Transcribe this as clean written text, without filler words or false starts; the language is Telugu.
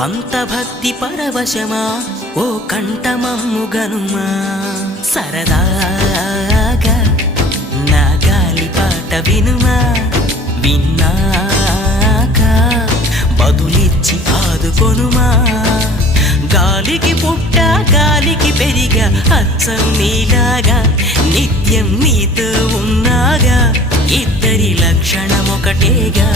అంత భక్తి పరవశమా ఓ కంఠమమ్ము గనుమా సరదాగా నా గాలి పాట వినుమా విన్నాక బదులిచ్చి ఆదుకొనుమా గాలికి పుట్ట గాలికి పెరిగా అచ్చం నీలాగా నిత్యం నీతో ఉన్నాగా ఇద్దరి లక్షణమొకటేగా